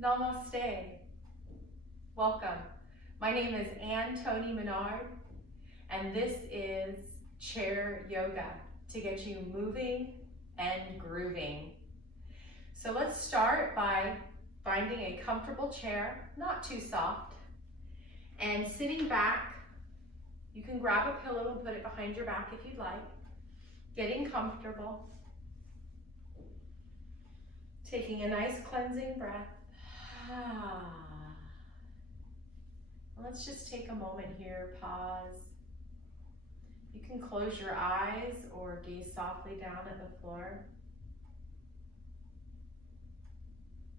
Namaste. Welcome. My name is Toni Minard, and this is chair yoga to get you moving and grooving. So let's start by finding a comfortable chair, not too soft, and sitting back. You can grab a pillow and put it behind your back if you'd like. Getting comfortable. Taking a nice cleansing breath. Let's just take a moment here, pause. You can close your eyes or gaze softly down at the floor.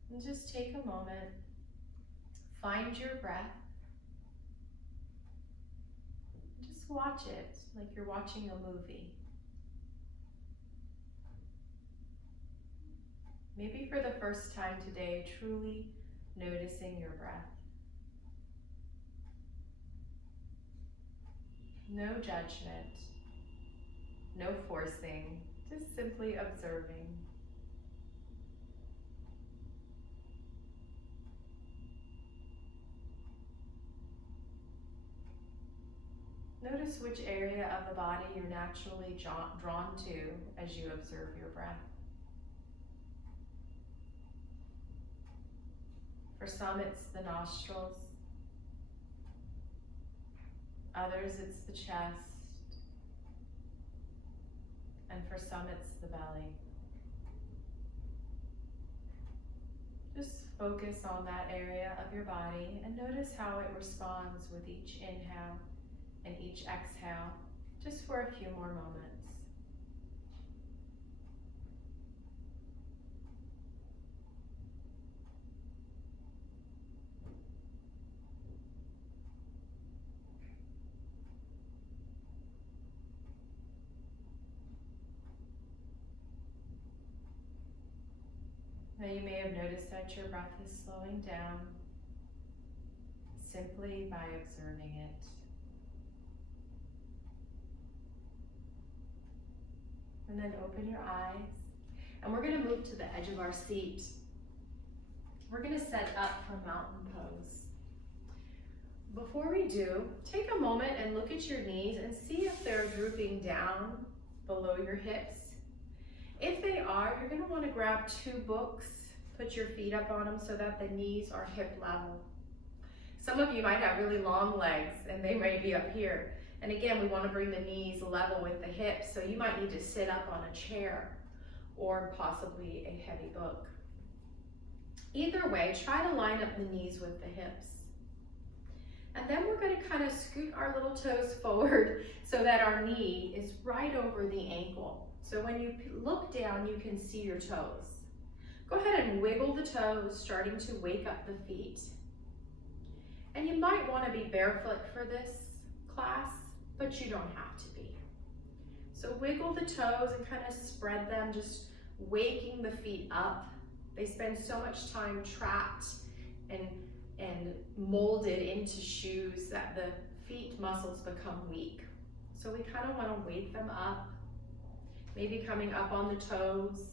And just take a moment, find your breath. Just watch it like you're watching a movie. Maybe for the first time today, truly noticing your breath. No judgment, no forcing, just simply observing. Notice which area of the body you're naturally drawn to as you observe your breath. For some, it's the nostrils. Others, it's the chest. And for some, it's the belly. Just focus on that area of your body and notice how it responds with each inhale and each exhale, just for a few more moments. Now you may have noticed that your breath is slowing down simply by observing it. And then open your eyes. And we're going to move to the edge of our seat. We're going to set up for mountain pose. Before we do, take a moment and look at your knees and see if they're drooping down below your hips. If they are, you're going to want to grab two books, put your feet up on them so that the knees are hip level. Some of you might have really long legs and they may be up here. And again, we want to bring the knees level with the hips, so you might need to sit up on a chair or possibly a heavy book. Either way, try to line up the knees with the hips. And then we're going to kind of scoot our little toes forward so that our knee is right over the ankle. So when you look down, you can see your toes. Go ahead and wiggle the toes, starting to wake up the feet. And you might want to be barefoot for this class, but you don't have to be. So wiggle the toes and kind of spread them, just waking the feet up. They spend so much time trapped and molded into shoes that the feet muscles become weak. So we kind of want to wake them up. Maybe coming up on the toes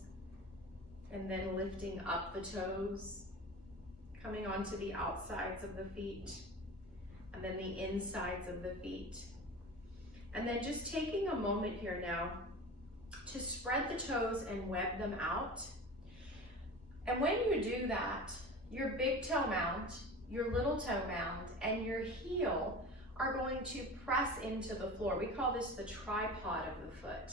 and then lifting up the toes, coming onto the outsides of the feet and then the insides of the feet. And then just taking a moment here now to spread the toes and web them out. And when you do that, your big toe mound, your little toe mound, and your heel are going to press into the floor. We call this the tripod of the foot.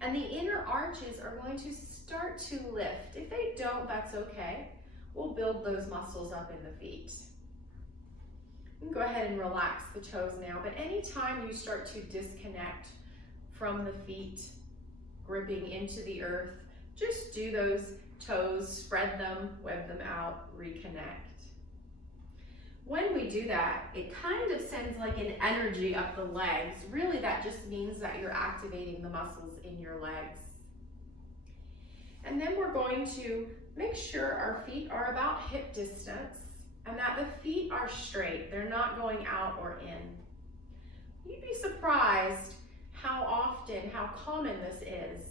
And the inner arches are going to start to lift. If they don't, that's okay. We'll build those muscles up in the feet. You can go ahead and relax the toes now, but anytime you start to disconnect from the feet, gripping into the earth, just do those toes, spread them, web them out, reconnect. When we do that, it kind of sends like an energy up the legs. Really, that just means that you're activating the muscles in your legs. And then we're going to make sure our feet are about hip distance and that the feet are straight. They're not going out or in. You'd be surprised how often, how common this is,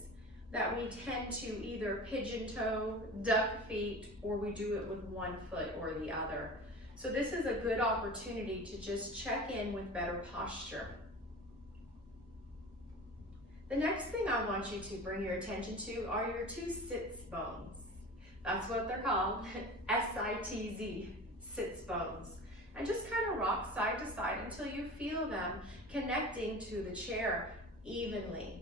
that we tend to either pigeon toe, duck feet, or we do it with one foot or the other. So this is a good opportunity to just check in with better posture. The next thing I want you to bring your attention to are your two sits bones. That's what they're called, S-I-T-Z, sits bones. And just kind of rock side to side until you feel them connecting to the chair evenly.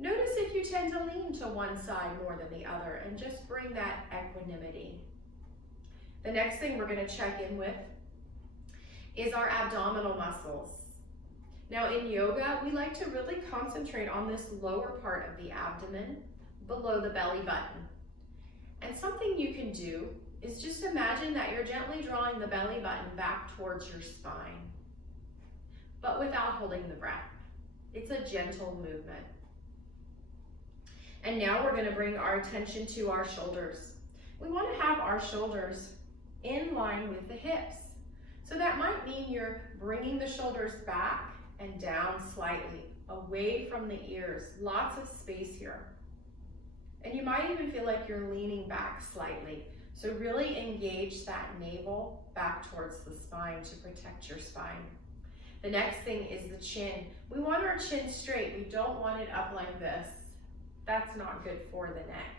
Notice if you tend to lean to one side more than the other, and just bring that equanimity. The next thing we're going to check in with is our abdominal muscles. Now in yoga, we like to really concentrate on this lower part of the abdomen, below the belly button. And something you can do is just imagine that you're gently drawing the belly button back towards your spine, but without holding the breath. It's a gentle movement. And now we're going to bring our attention to our shoulders. We want to have our shoulders in line with the hips. So that might mean you're bringing the shoulders back and down slightly, away from the ears. Lots of space here. And you might even feel like you're leaning back slightly. So really engage that navel back towards the spine to protect your spine. The next thing is the chin. We want our chin straight. We don't want it up like this. That's not good for the neck.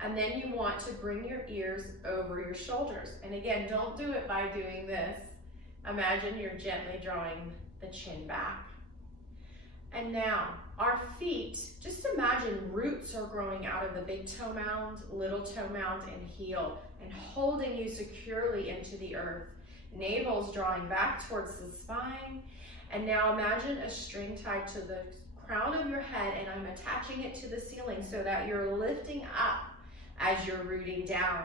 And then you want to bring your ears over your shoulders. And again, don't do it by doing this. Imagine you're gently drawing the chin back. And now, our feet, just imagine roots are growing out of the big toe mound, little toe mound, and heel, and holding you securely into the earth. Navel's drawing back towards the spine. And now imagine a string tied to the crown of your head, and I'm attaching it to the ceiling so that you're lifting up as you're rooting down.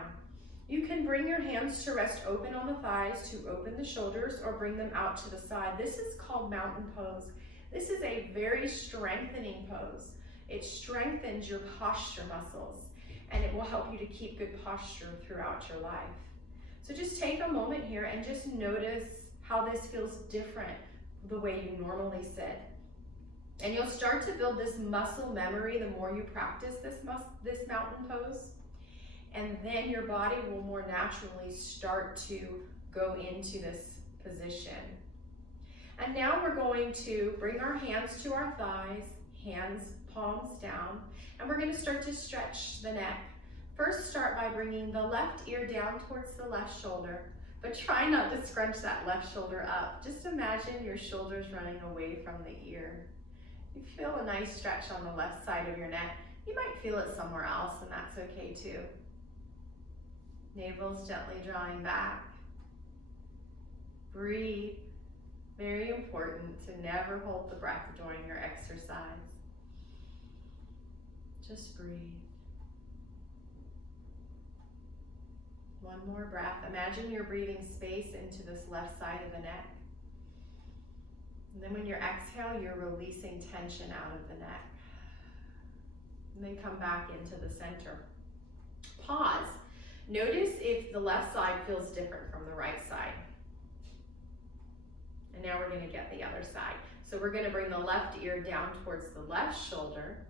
You can bring your hands to rest open on the thighs to open the shoulders, or bring them out to the side. This is called mountain pose. This is a very strengthening pose. It strengthens your posture muscles, and it will help you to keep good posture throughout your life. So just take a moment here and just notice how this feels different the way you normally sit. And you'll start to build this muscle memory the more you practice this mountain pose. And then your body will more naturally start to go into this position. And now we're going to bring our hands to our thighs, hands, palms down, and we're going to start to stretch the neck. First, start by bringing the left ear down towards the left shoulder, but try not to scrunch that left shoulder up. Just imagine your shoulders running away from the ear. You feel a nice stretch on the left side of your neck. You might feel it somewhere else, and that's okay too. Navel's gently drawing back. Breathe. Very important to never hold the breath during your exercise. Just breathe. One more breath. Imagine you're breathing space into this left side of the neck. And then when you exhale, you're releasing tension out of the neck. And then come back into the center. Pause. Notice if the left side feels different from the right side. And now we're going to get the other side. So we're going to bring the left ear down towards the left shoulder.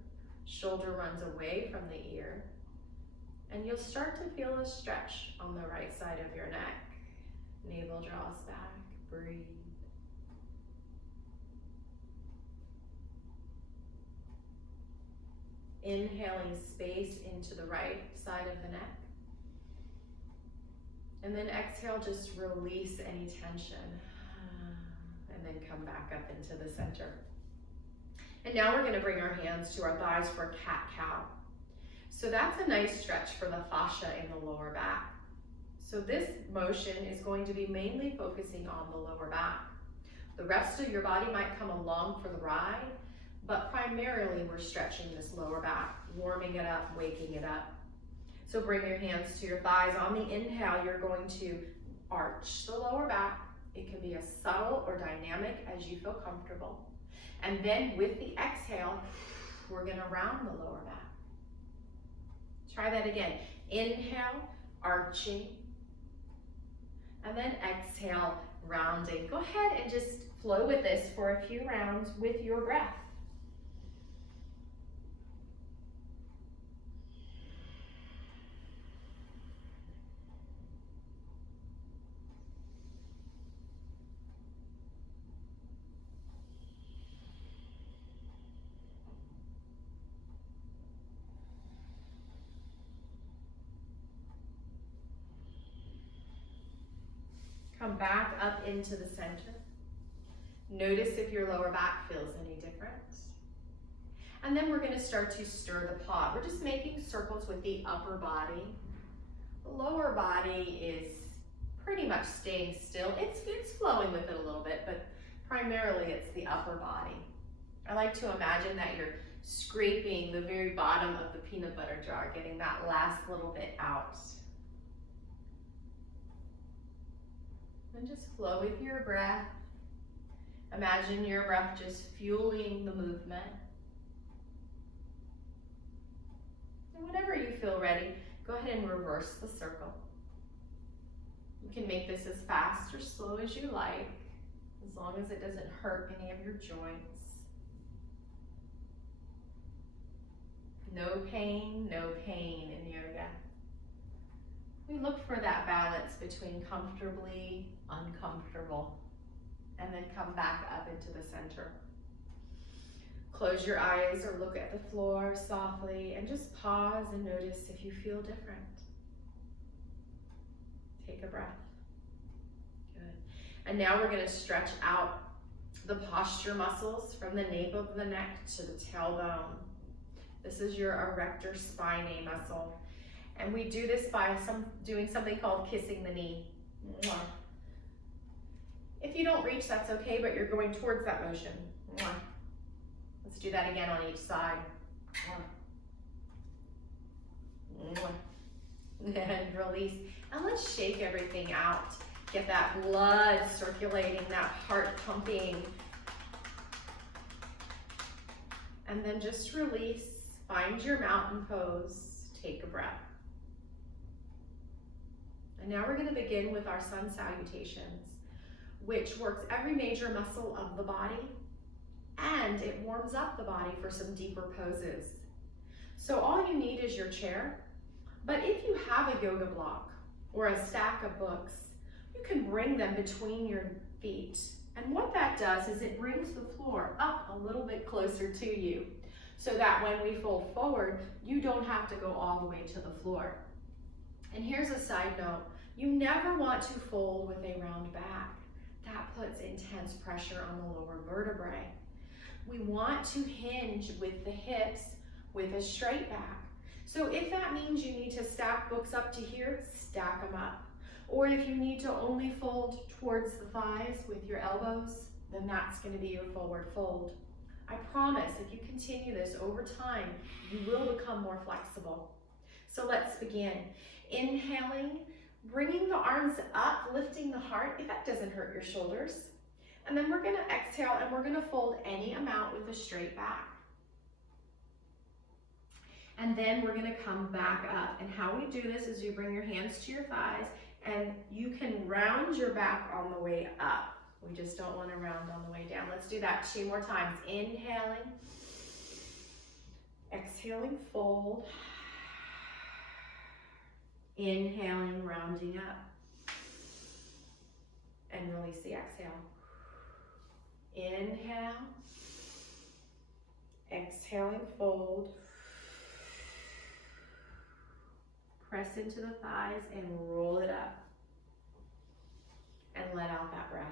Shoulder runs away from the ear. And you'll start to feel a stretch on the right side of your neck. Navel draws back. Breathe. Inhaling space into the right side of the neck. And then exhale, just release any tension. And then come back up into the center. And now we're going to bring our hands to our thighs for cat-cow. So that's a nice stretch for the fascia in the lower back. So this motion is going to be mainly focusing on the lower back. The rest of your body might come along for the ride, but primarily we're stretching this lower back, warming it up, waking it up. So bring your hands to your thighs. On the inhale, you're going to arch the lower back. It can be as subtle or dynamic as you feel comfortable. And then with the exhale, we're going to round the lower back. Try that again. Inhale, arching. And then exhale, rounding. Go ahead and just flow with this for a few rounds with your breath. Come back up into the center. Notice if your lower back feels any different. And then we're going to start to stir the pot. We're just making circles with the upper body. The lower body is pretty much staying still. It's flowing with it a little bit, but primarily it's the upper body. I like to imagine that you're scraping the very bottom of the peanut butter jar, getting that last little bit out. And just flow with your breath. Imagine your breath just fueling the movement. And whenever you feel ready, go ahead and reverse the circle. You can make this as fast or slow as you like, as long as it doesn't hurt any of your joints. No pain in yoga. We look for that balance between comfortably uncomfortable, and then come back up into the center. Close your eyes or look at the floor softly and just pause and notice if you feel different. Take a breath. Good. And now we're going to stretch out the posture muscles from the nape of the neck to the tailbone. This is your erector spinae muscle. And we do this by doing something called kissing the knee. If you don't reach, that's okay, but you're going towards that motion. Let's do that again on each side. And release. And let's shake everything out. Get that blood circulating, that heart pumping. And then just release. Find your mountain pose. Take a breath. And now we're going to begin with our sun salutations, which works every major muscle of the body, and it warms up the body for some deeper poses. So all you need is your chair, but if you have a yoga block or a stack of books, you can bring them between your feet. And what that does is it brings the floor up a little bit closer to you, so that when we fold forward, you don't have to go all the way to the floor. And here's a side note, you never want to fold with a round back. That puts intense pressure on the lower vertebrae. We want to hinge with the hips with a straight back. So if that means you need to stack books up to here, stack them up. Or if you need to only fold towards the thighs with your elbows, then that's going to be your forward fold. I promise if you continue this over time, you will become more flexible. So let's begin. Inhaling, bringing the arms up, lifting the heart, if that doesn't hurt your shoulders. And then we're going to exhale and we're going to fold any amount with a straight back. And then we're going to come back up. And how we do this is you bring your hands to your thighs and you can round your back on the way up. We just don't want to round on the way down. Let's do that 2 more times. Inhaling, exhaling, fold. Inhaling, rounding up. And release the exhale. Inhale, exhaling, fold. Press into the thighs and roll it up. And let out that breath.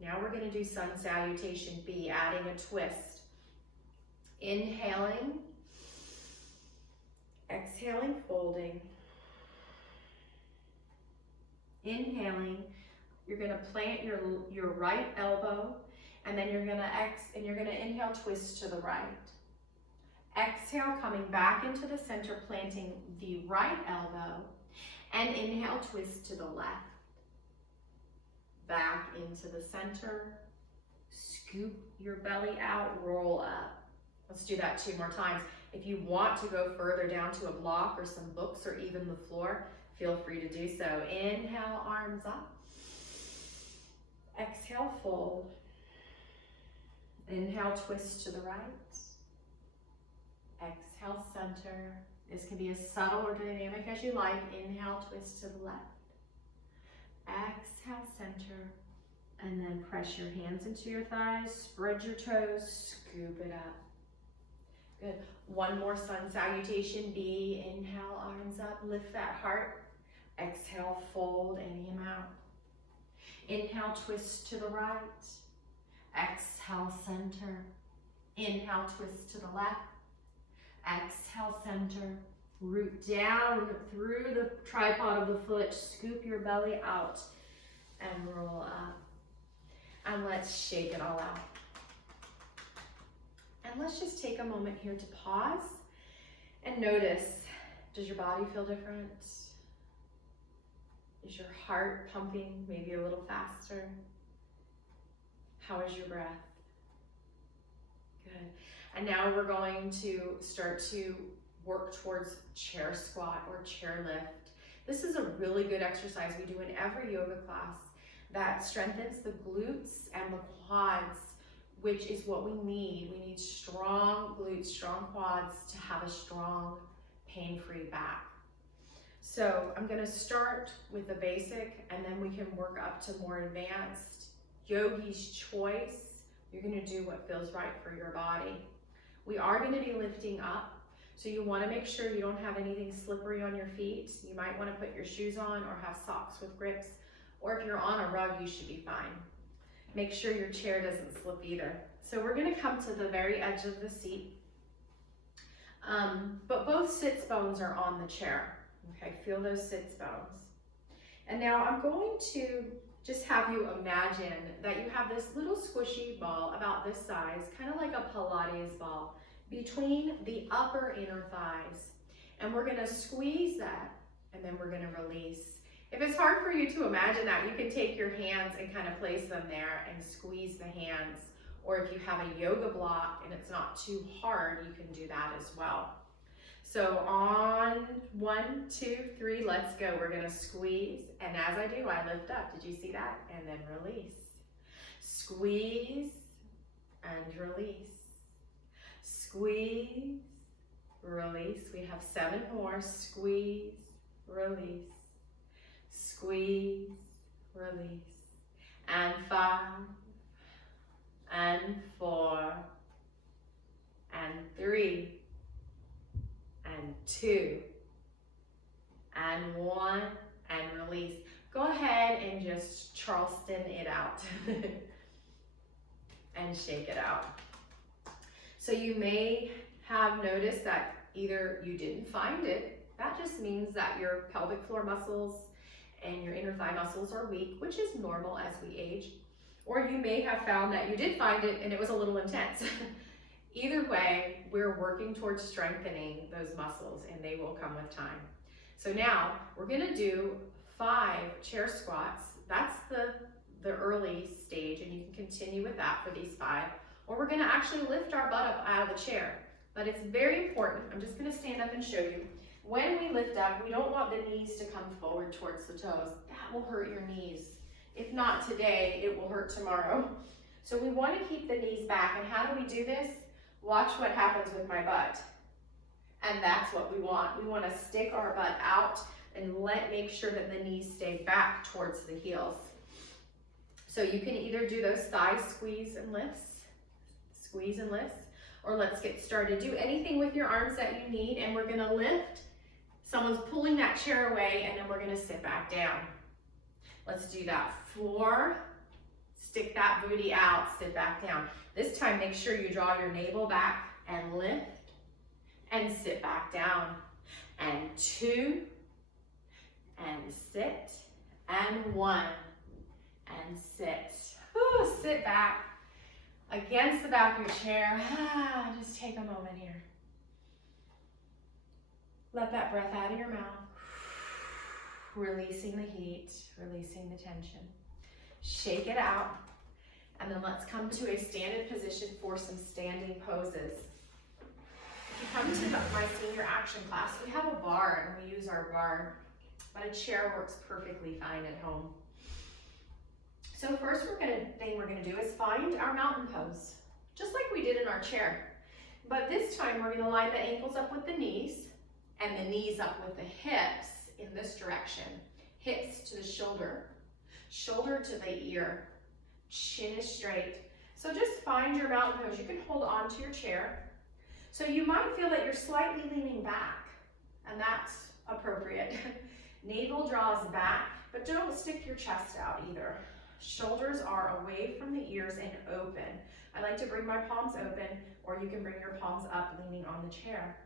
Now we're going to do sun salutation B, adding a twist. Inhaling, exhaling, folding. Inhaling, you're going to plant your right elbow, and then you're going to inhale, twist to the right. Exhale, coming back into the center, planting the right elbow, and inhale, twist to the left. Back into the center, scoop your belly out, roll up. Let's do that 2 more times. If you want to go further down to a block or some books or even the floor, feel free to do so. Inhale, arms up. Exhale, fold. Inhale, twist to the right. Exhale, center. This can be as subtle or dynamic as you like. Inhale, twist to the left. Exhale, center, and then press your hands into your thighs, spread your toes, scoop it up. Good. 1 more sun salutation B. Inhale, arms up, lift that heart. Exhale, fold any amount. Inhale, twist to the right. Exhale, center. Inhale, twist to the left. Exhale, center. Root down through the tripod of the foot. Scoop your belly out and roll up. And let's shake it all out. And let's just take a moment here to pause and notice, does your body feel different? Is your heart pumping maybe a little faster? How is your breath? Good. And now we're going to start to work towards chair squat or chair lift. This is a really good exercise we do in every yoga class that strengthens the glutes and the quads, which is what we need. We need strong glutes, strong quads to have a strong, pain-free back. So I'm gonna start with the basic and then we can work up to more advanced. Yogi's choice, you're gonna do what feels right for your body. We are gonna be lifting up, so you wanna make sure you don't have anything slippery on your feet. You might wanna put your shoes on or have socks with grips, or if you're on a rug, you should be fine. Make sure your chair doesn't slip either. So we're gonna come to the very edge of the seat, but both sits bones are on the chair. Okay, feel those sits bones. And now I'm going to just have you imagine that you have this little squishy ball about this size, kind of like a Pilates ball, between the upper inner thighs. And we're gonna squeeze that, and then we're gonna release. If it's hard for you to imagine that, you can take your hands and kind of place them there and squeeze the hands. Or if you have a yoga block and it's not too hard, you can do that as well. So on 1, 2, 3, let's go. We're gonna squeeze, and as I do, I lift up. Did you see that? And then release. Squeeze and release. Squeeze, release. We have 7 more. Squeeze, release. Squeeze, release. And 5, and 4, and 3, and 2, and 1, and release. Go ahead and just Charleston it out and shake it out. So you may have noticed that either you didn't find it, that just means that your pelvic floor muscles and your inner thigh muscles are weak, which is normal as we age, or you may have found that you did find it and it was a little intense. Either way, we're working towards strengthening those muscles and they will come with time. So now we're gonna do 5 chair squats. That's the early stage, and you can continue with that for these 5. Or we're gonna actually lift our butt up out of the chair. But it's very important, I'm just gonna stand up and show you. When we lift up, we don't want the knees to come forward towards the toes. That will hurt your knees. If not today, it will hurt tomorrow. So we wanna keep the knees back. And how do we do this? Watch what happens with my butt. And that's what we want. We want to stick our butt out and make sure that the knees stay back towards the heels. So you can either do those thigh squeeze and lifts, or let's get started. Do anything with your arms that you need, and we're gonna lift. Someone's pulling that chair away, and then we're gonna sit back down. Let's do that. 4, stick that booty out, sit back down. This time, make sure you draw your navel back and lift and sit back down. And 2, and sit, and 1, and sit. Ooh, sit back against the back of your chair. Just take a moment here. Let that breath out of your mouth. Releasing the heat, releasing the tension. Shake it out. And then let's come to a standing position for some standing poses. If you come to my senior action class, we have a bar and we use our bar, but a chair works perfectly fine at home. So first thing we're gonna do is find our mountain pose, just like we did in our chair. But this time we're gonna line the ankles up with the knees and the knees up with the hips in this direction. Hips to the shoulder, shoulder to the ear. Chin is straight. So just find your mountain pose. You can hold on to your chair. So you might feel that you're slightly leaning back, and that's appropriate. Navel draws back, but don't stick your chest out either. Shoulders are away from the ears and open. I like to bring my palms open, or you can bring your palms up leaning on the chair.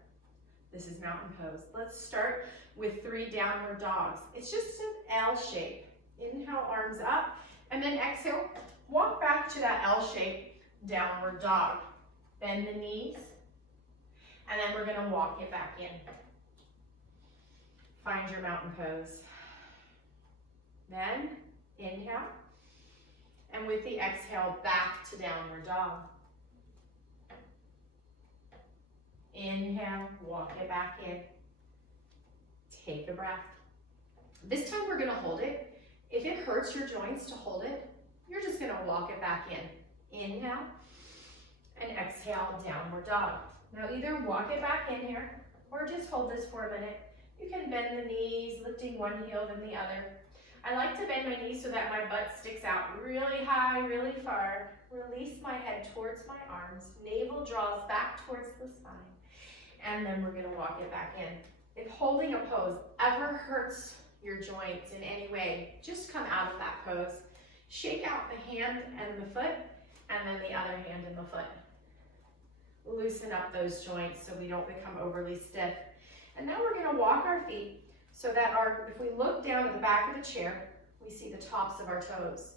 This is mountain pose. Let's start with 3 downward dogs. It's just an L shape. Inhale, arms up, and then exhale, walk back to that L shape, downward dog. Bend the knees, and then we're gonna walk it back in. Find your mountain pose. Then, inhale, and with the exhale, back to downward dog. Inhale, walk it back in. Take a breath. This time we're gonna hold it. If it hurts your joints to hold it, you're just gonna walk it back in. Inhale, and exhale, downward dog. Now either walk it back in here, or just hold this for a minute. You can bend the knees, lifting one heel then the other. I like to bend my knees so that my butt sticks out really high, really far. Release my head towards my arms. Navel draws back towards the spine. And then we're gonna walk it back in. If holding a pose ever hurts your joints in any way, just come out of that pose. Shake out the hand and the foot, and then the other hand and the foot. Loosen up those joints so we don't become overly stiff. And now we're gonna walk our feet so that if we look down at the back of the chair, we see the tops of our toes.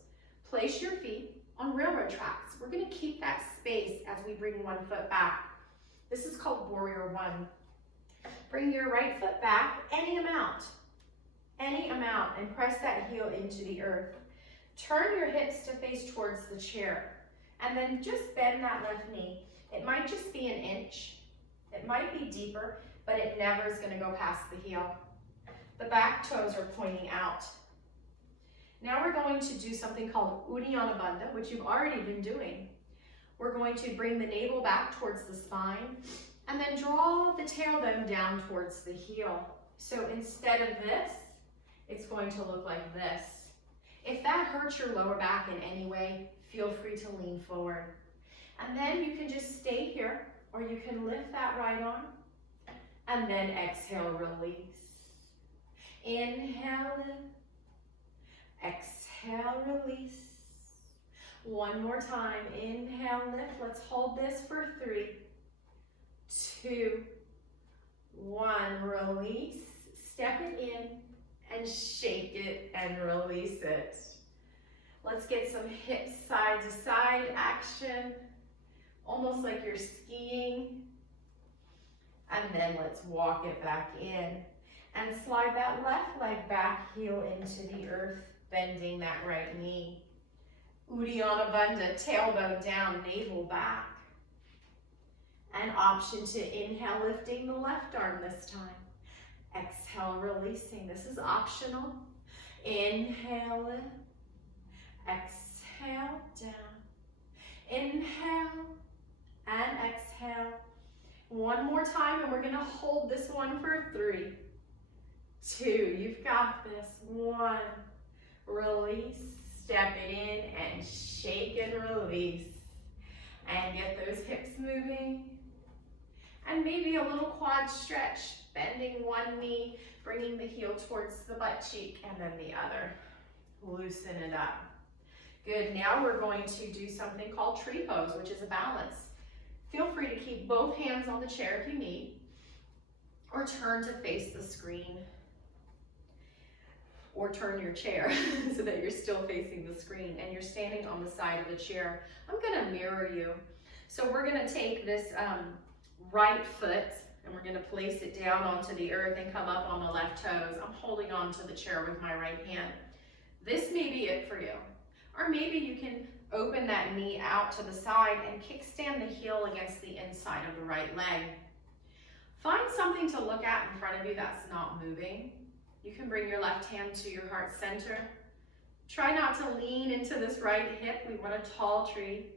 Place your feet on railroad tracks. We're gonna keep that space as we bring one foot back. This is called Warrior One. Bring your right foot back, any amount, and press that heel into the earth. Turn your hips to face towards the chair, and then just bend that left knee. It might just be an inch, it might be deeper, but it never is gonna go past the heel. The back toes are pointing out. Now we're going to do something called Uddiyana Bandha, which you've already been doing. We're going to bring the navel back towards the spine, and then draw the tailbone down towards the heel. So instead of this, it's going to look like this. If that hurts your lower back in any way, feel free to lean forward. And then you can just stay here, or you can lift that right arm, and then exhale, release. Inhale in, exhale, release. One more time, inhale, lift. Let's hold this for 3, 2, 1, release. Step it in and shake it and release it. Let's get some hips side to side action, almost like you're skiing. And then let's walk it back in and slide that left leg back, heel into the earth, bending that right knee. Uddiyana Bandha, tailbone down, navel back. An option to inhale, lifting the left arm this time. Exhale, releasing. This is optional. Inhale in, exhale down. Inhale and exhale. One more time, and we're gonna hold this one for 3, 2, you've got this. 1, release, step it in and shake and release. And get those hips moving. And maybe a little quad stretch, bending one knee, bringing the heel towards the butt cheek, and then the other. Loosen it up. Good, now we're going to do something called tree pose, which is a balance. Feel free to keep both hands on the chair if you need, or turn to face the screen, or turn your chair so that you're still facing the screen and you're standing on the side of the chair. I'm gonna mirror you. So we're gonna take this right foot and we're gonna place it down onto the earth and come up on the left toes. I'm holding on to the chair with my right hand. This may be it for you. Or maybe you can open that knee out to the side and kickstand the heel against the inside of the right leg. Find something to look at in front of you that's not moving. You can bring your left hand to your heart center. Try not to lean into this right hip. We want a tall tree.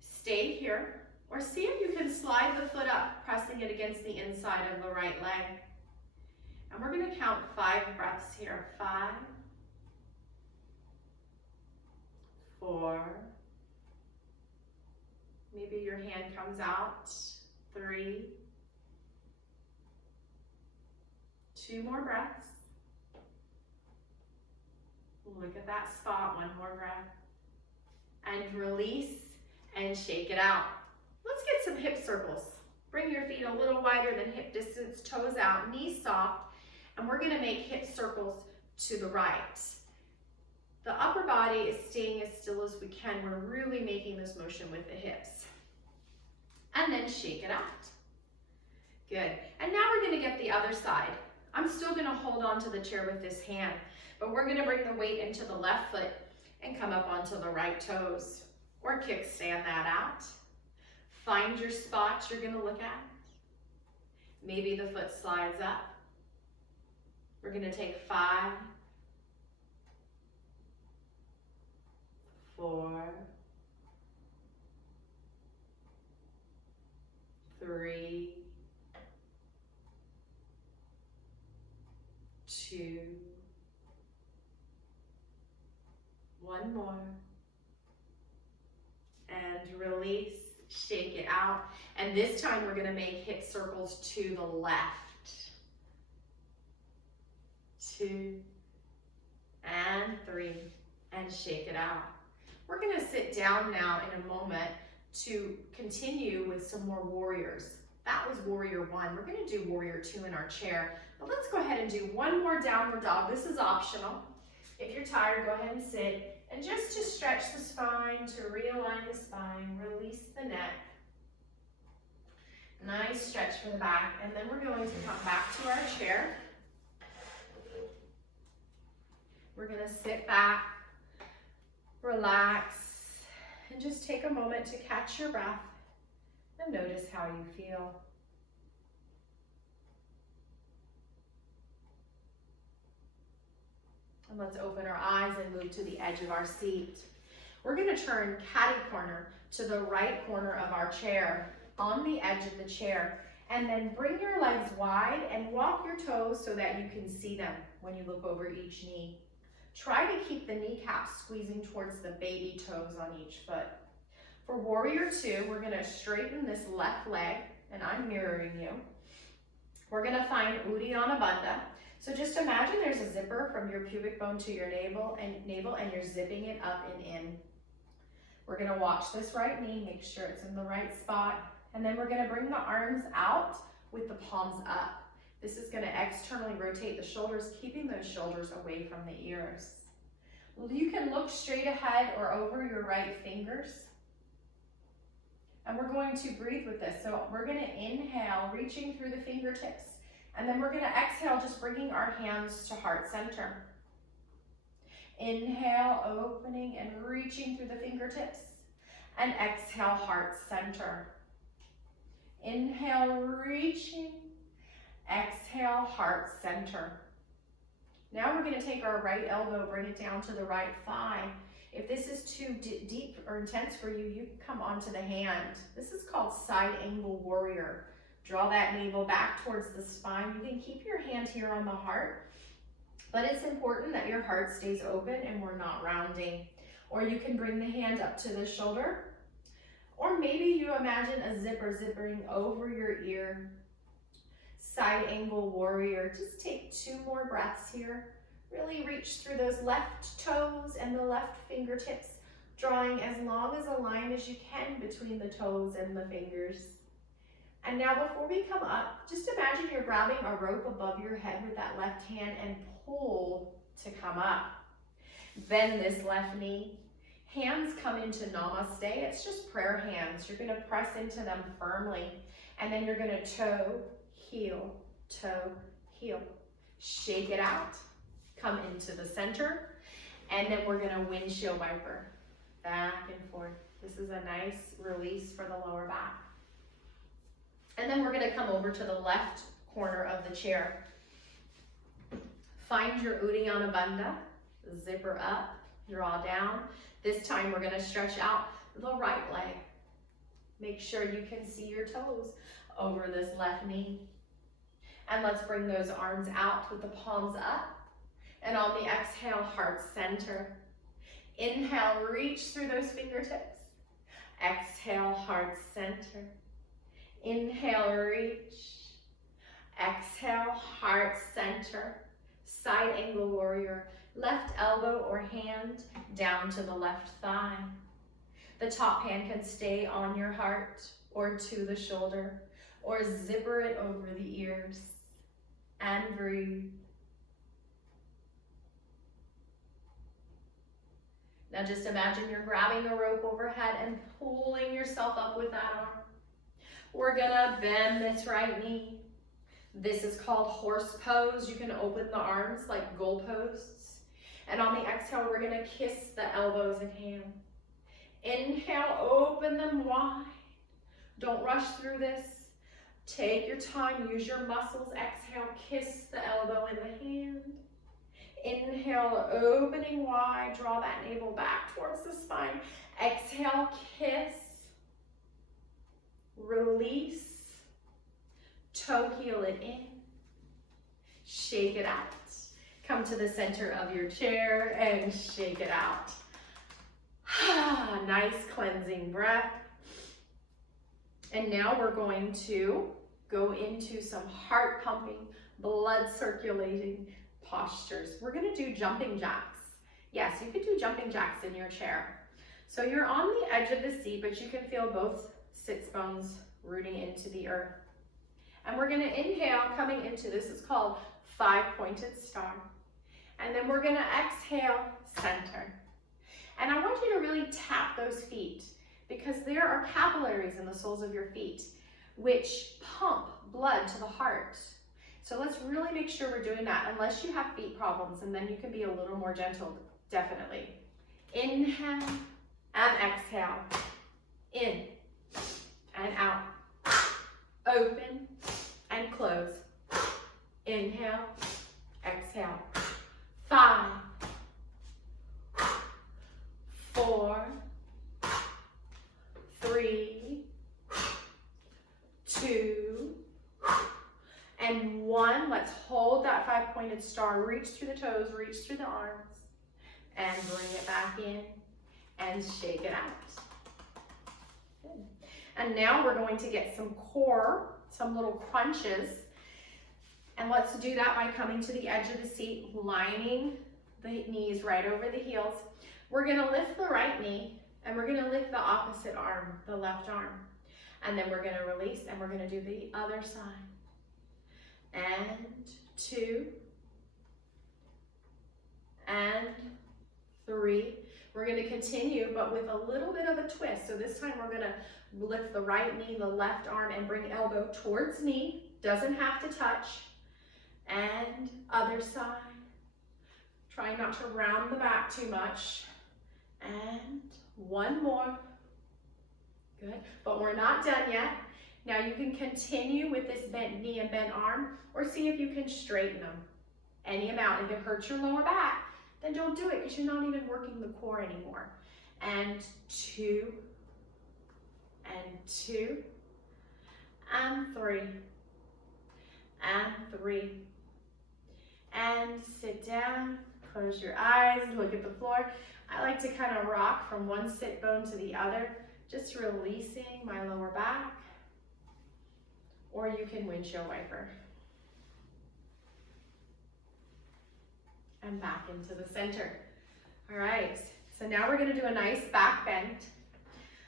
Stay here, or see if you can slide the foot up, pressing it against the inside of the right leg. And we're gonna count 5 breaths here. 5, 4, maybe your hand comes out. 3, 2 more breaths. Look at that spot, 1 more breath. And release and shake it out. Let's get some hip circles. Bring your feet a little wider than hip distance, toes out, knees soft, and we're gonna make hip circles to the right. The upper body is staying as still as we can. We're really making this motion with the hips. And then shake it out. Good. And now we're gonna get the other side. I'm still gonna hold on to the chair with this hand, but we're gonna bring the weight into the left foot and come up onto the right toes, or kickstand that out. Find your spot you're gonna look at. Maybe the foot slides up. We're gonna take 5, 4, 3, 2, 1 more, and release, shake it out. And this time we're gonna make hip circles to the left. 2, and 3, and shake it out. We're gonna sit down now in a moment to continue with some more warriors. That was warrior 1. We're gonna do warrior 2 in our chair, but let's go ahead and do 1 more downward dog. This is optional. If you're tired, go ahead and sit. And just to stretch the spine, to realign the spine, release the neck. Nice stretch for the back. And then we're going to come back to our chair. We're gonna sit back, relax, and just take a moment to catch your breath and notice how you feel. And let's open our eyes and move to the edge of our seat. We're gonna turn catty corner to the right corner of our chair, on the edge of the chair, and then bring your legs wide and walk your toes so that you can see them when you look over each knee. Try to keep the kneecaps squeezing towards the baby toes on each foot. For warrior 2, we're gonna straighten this left leg, and I'm mirroring you. We're gonna find Uddiyana Bandha. So just imagine there's a zipper from your pubic bone to your navel and you're zipping it up and in. We're gonna watch this right knee, make sure it's in the right spot, and then we're gonna bring the arms out with the palms up. This is gonna externally rotate the shoulders, keeping those shoulders away from the ears. You can look straight ahead or over your right fingers. And we're going to breathe with this. So we're gonna inhale, reaching through the fingertips. And then we're gonna exhale, just bringing our hands to heart center. Inhale, opening and reaching through the fingertips. And exhale, heart center. Inhale, reaching. Exhale, heart center. Now we're gonna take our right elbow, bring it down to the right thigh. If this is too deep or intense for you, you can come onto the hand. This is called side angle warrior. Draw that navel back towards the spine. You can keep your hand here on the heart, but it's important that your heart stays open and we're not rounding. Or you can bring the hand up to the shoulder, or maybe you imagine a zipper zippering over your ear. Side angle warrior. Just take 2 more breaths here. Really reach through those left toes and the left fingertips, drawing as long as a line as you can between the toes and the fingers. And now before we come up, just imagine you're grabbing a rope above your head with that left hand and pull to come up. Bend this left knee. Hands come into namaste. It's just prayer hands. You're gonna press into them firmly. And then you're gonna toe, heel, shake it out, come into the center, and then we're gonna windshield wiper, back and forth. This is a nice release for the lower back. And then we're gonna come over to the left corner of the chair. Find your Uddiyana Bandha, zipper up, draw down. This time we're gonna stretch out the right leg. Make sure you can see your toes over this left knee. And let's bring those arms out with the palms up. And on the exhale, heart center. Inhale, reach through those fingertips. Exhale, heart center. Inhale, reach. Exhale, heart center, side angle warrior, left elbow or hand down to the left thigh. The top hand can stay on your heart or to the shoulder, or zipper it over the ears, and breathe. Now just imagine you're grabbing a rope overhead and pulling yourself up with that arm. We're gonna bend this right knee. This is called horse pose. You can open the arms like goalposts. And on the exhale, we're gonna kiss the elbows and hands. Inhale, open them wide. Don't rush through this. Take your time, use your muscles. Exhale, kiss the elbow and the hand. Inhale, opening wide, draw that navel back towards the spine. Exhale, kiss. Release. Toe heel it in. Shake it out. Come to the center of your chair and shake it out. Nice cleansing breath. And now we're going to go into some heart pumping, blood circulating postures. We're gonna do jumping jacks. Yes, you could do jumping jacks in your chair. So you're on the edge of the seat, but you can feel both sits bones rooting into the earth. And we're gonna inhale, coming into this is called 5-pointed star. And then we're gonna exhale, center. And I want you to really tap those feet because there are capillaries in the soles of your feet which pump blood to the heart. So let's really make sure we're doing that, unless you have feet problems, and then you can be a little more gentle, definitely. Inhale and exhale. In and out. Open and close. Inhale, exhale. 5, 4, 3, 2, and 1. Let's hold that 5-pointed star. Reach through the toes, reach through the arms, and bring it back in and shake it out. Good. And now we're going to get some core, some little crunches. And let's do that by coming to the edge of the seat, lining the knees right over the heels. We're gonna lift the right knee, and we're gonna lift the opposite arm, the left arm. And then we're gonna release, and we're gonna do the other side. And 2, and 3. We're gonna continue, but with a little bit of a twist. So this time we're gonna lift the right knee, the left arm, and bring elbow towards knee. Doesn't have to touch. And other side. Try not to round the back too much. And 1 more. Good, but we're not done yet. Now you can continue with this bent knee and bent arm, or see if you can straighten them any amount. If it hurts your lower back, then don't do it because you're not even working the core anymore. And 2, and 2, and 3, and 3. And sit down, close your eyes, look at the floor. I like to kind of rock from one sit bone to the other, just releasing my lower back. Or you can windshield wiper. And back into the center. All right, so now we're gonna do a nice back bend,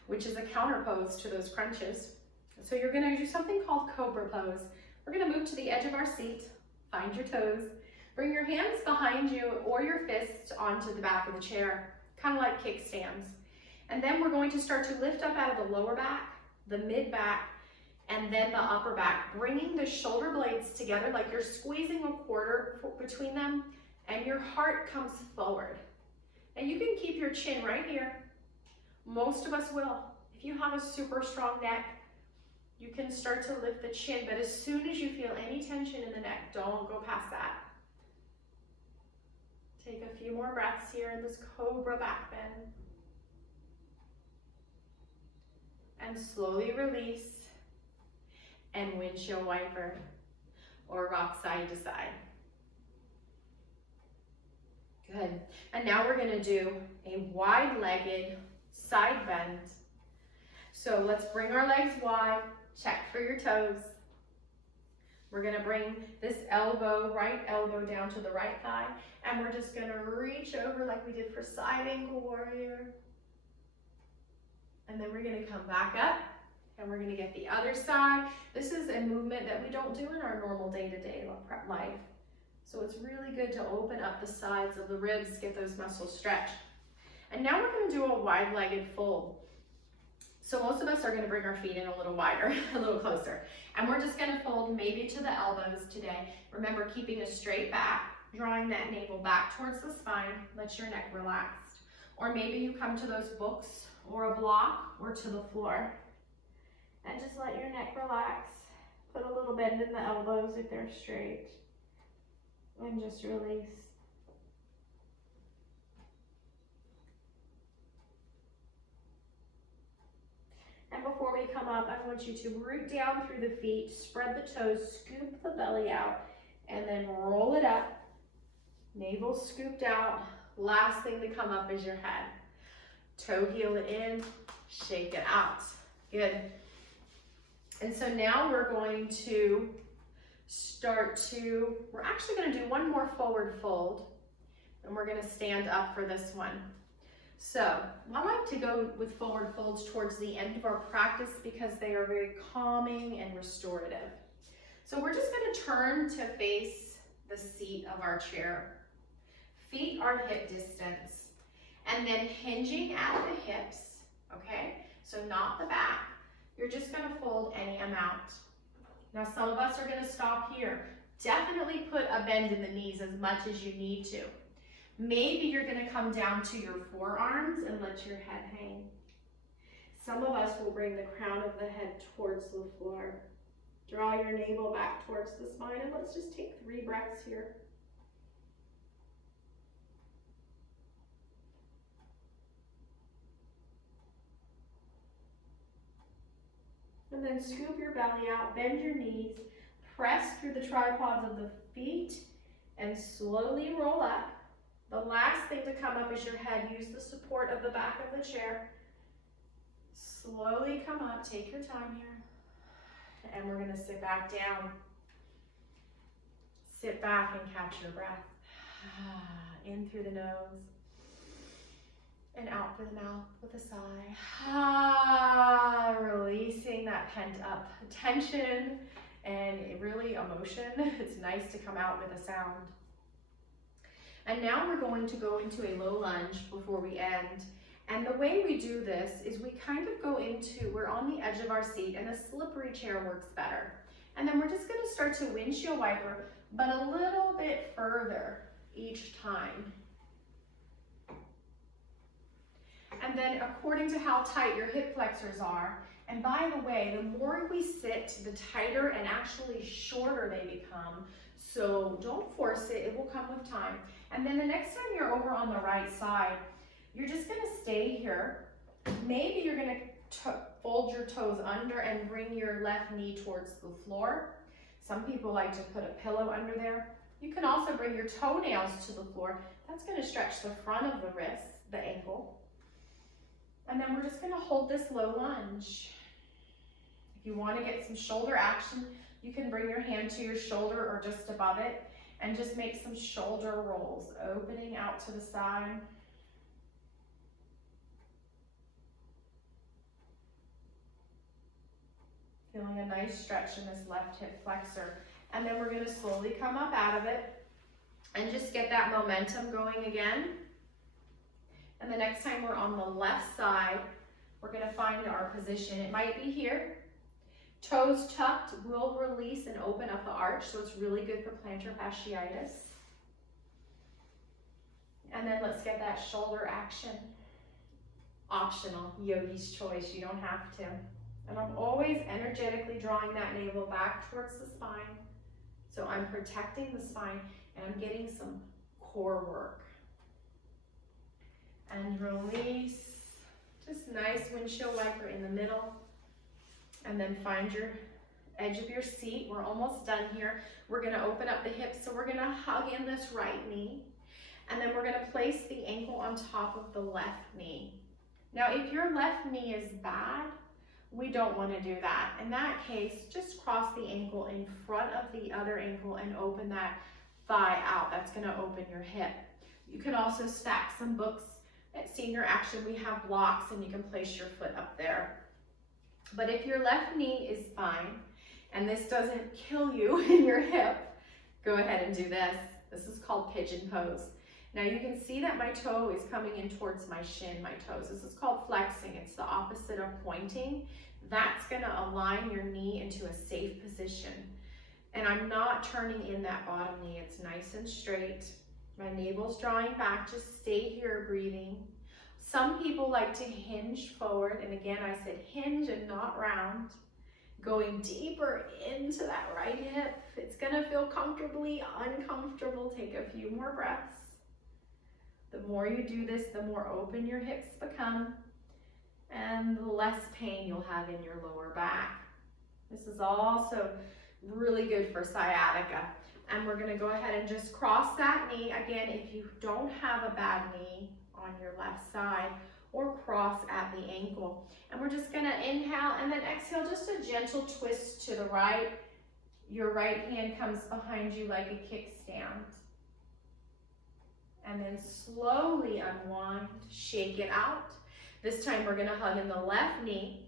which is a counter pose to those crunches. So you're gonna do something called cobra pose. We're gonna move to the edge of our seat, find your toes, bring your hands behind you or your fists onto the back of the chair, kind of like kickstands. And then we're going to start to lift up out of the lower back, the mid back, and then the upper back, bringing the shoulder blades together like you're squeezing a quarter between them, and your heart comes forward. And you can keep your chin right here. Most of us will. If you have a super strong neck, you can start to lift the chin, but as soon as you feel any tension in the neck, don't go past that. Take a few more breaths here in this cobra back bend. And slowly release and windshield wiper or rock side to side. Good. And now we're gonna do a wide-legged side bend. So let's bring our legs wide, check for your toes. We're gonna bring this elbow, right elbow down to the right thigh, and we're just gonna reach over like we did for side angle warrior. And then we're gonna come back up, and we're gonna get the other side. This is a movement that we don't do in our normal day-to-day life. So it's really good to open up the sides of the ribs, get those muscles stretched. And now we're gonna do a wide-legged fold. So most of us are gonna bring our feet in a little wider, a little closer. And we're just gonna fold maybe to the elbows today. Remember, keeping a straight back, drawing that navel back towards the spine, let your neck relax. Or maybe you come to those books or a block or to the floor. And just let your neck relax. Put a little bend in the elbows if they're straight. And just release. And before we come up, I want you to root down through the feet, spread the toes, scoop the belly out, and then roll it up. Navel scooped out. Last thing to come up is your head. Toe heel it in, shake it out. Good. And so now we're going to we're actually going to do one more forward fold, and we're going to stand up for this one. So I like to go with forward folds towards the end of our practice because they are very calming and restorative. So we're just going to turn to face the seat of our chair. Feet are hip distance, and then hinging at the hips, okay? So not the back. You're just going to fold any amount. Now some of us are going to stop here. Definitely put a bend in the knees as much as you need to. Maybe you're going to come down to your forearms and let your head hang. Some of us will bring the crown of the head towards the floor. Draw your navel back towards the spine, and let's just take 3 breaths here. And then scoop your belly out, bend your knees, press through the tripods of the feet, and slowly roll up. The last thing to come up is your head. Use the support of the back of the chair. Slowly come up, take your time here. And we're gonna sit back down. Sit back and catch your breath. In through the nose. And out through the mouth with a sigh. Releasing that pent up tension and really emotion. It's nice to come out with a sound. And now we're going to go into a low lunge before we end. And the way we do this is we kind of go we're on the edge of our seat, and a slippery chair works better. And then we're just gonna start to windshield wiper, but a little bit further each time. And then according to how tight your hip flexors are, and by the way, the more we sit, the tighter and actually shorter they become. So don't force it, it will come with time. And then the next time you're over on the right side, you're just gonna stay here. Maybe you're gonna fold your toes under and bring your left knee towards the floor. Some people like to put a pillow under there. You can also bring your toenails to the floor. That's gonna stretch the front of the wrist, the ankle. And then we're just gonna hold this low lunge. If you wanna get some shoulder action, you can bring your hand to your shoulder or just above it and just make some shoulder rolls, opening out to the side. Feeling a nice stretch in this left hip flexor. And then we're gonna slowly come up out of it and just get that momentum going again. And the next time we're on the left side, we're gonna find our position. It might be here. Toes tucked will release and open up the arch, so it's really good for plantar fasciitis. And then let's get that shoulder action. Optional, yogi's choice, you don't have to. And I'm always energetically drawing that navel back towards the spine. So I'm protecting the spine and I'm getting some core work. And release, just nice windshield wiper in the middle. And then find your edge of your seat. We're almost done here. We're gonna open up the hips, so we're gonna hug in this right knee. And then we're gonna place the ankle on top of the left knee. Now, if your left knee is bad, we don't want to do that. In that case, just cross the ankle in front of the other ankle and open that thigh out. That's going to open your hip. You can also stack some books. At Senior Action, we have blocks and you can place your foot up there. But if your left knee is fine and this doesn't kill you in your hip, go ahead and do this. This is called pigeon pose. Now you can see that my toe is coming in towards my shin, my toes. This is called flexing. It's the opposite of pointing. That's gonna align your knee into a safe position. And I'm not turning in that bottom knee. It's nice and straight. My navel's drawing back. Just stay here breathing. Some people like to hinge forward. And again, I said hinge and not round. Going deeper into that right hip. It's gonna feel comfortably uncomfortable. Take a few more breaths. The more you do this, the more open your hips become and the less pain you'll have in your lower back. This is also really good for sciatica. And we're gonna go ahead and just cross that knee. Again, if you don't have a bad knee on your left side, or cross at the ankle. And we're just gonna inhale and then exhale, just a gentle twist to the right. Your right hand comes behind you like a kickstand. And then slowly unwind, shake it out. This time we're gonna hug in the left knee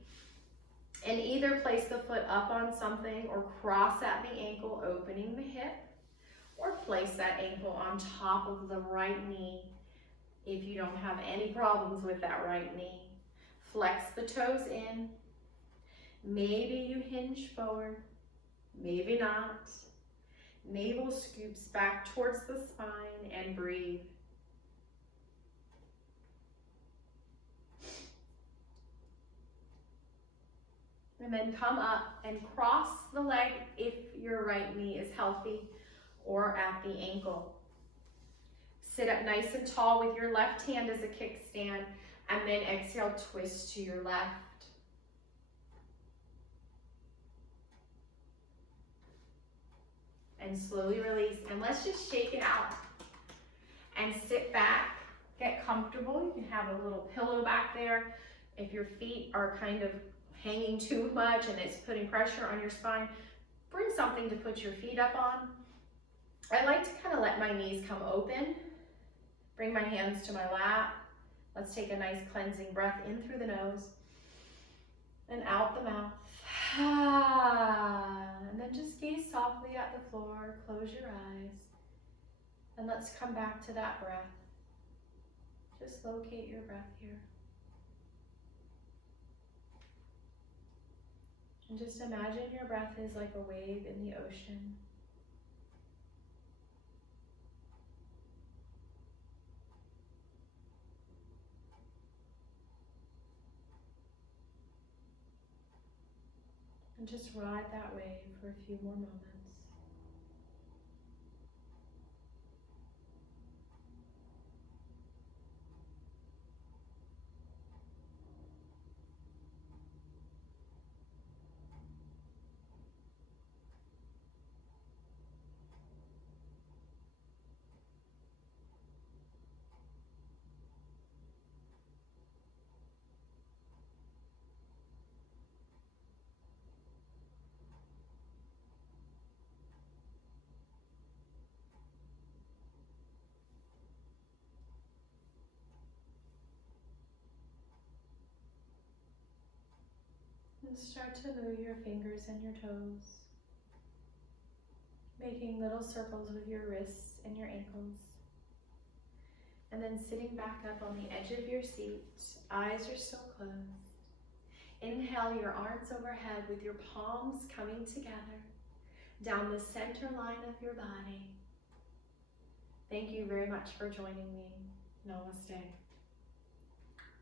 and either place the foot up on something or cross at the ankle, opening the hip, or place that ankle on top of the right knee if you don't have any problems with that right knee. Flex the toes in. Maybe you hinge forward, maybe not. Navel scoops back towards the spine and breathe. And then come up and cross the leg if your right knee is healthy or at the ankle. Sit up nice and tall with your left hand as a kickstand and then exhale, twist to your left. And slowly release. And let's just shake it out and sit back, get comfortable. You can have a little pillow back there. If your feet are kind of hanging too much and it's putting pressure on your spine, bring something to put your feet up on. I like to kind of let my knees come open. Bring my hands to my lap. Let's take a nice cleansing breath in through the nose and out the mouth. And then just gaze softly at the floor, close your eyes, and let's come back to that breath. Just locate your breath here. And just imagine your breath is like a wave in the ocean. And just ride that wave for a few more moments. And start to move your fingers and your toes, making little circles with your wrists and your ankles. And then sitting back up on the edge of your seat, eyes are still closed. Inhale your arms overhead with your palms coming together down the center line of your body. Thank you very much for joining me. Namaste.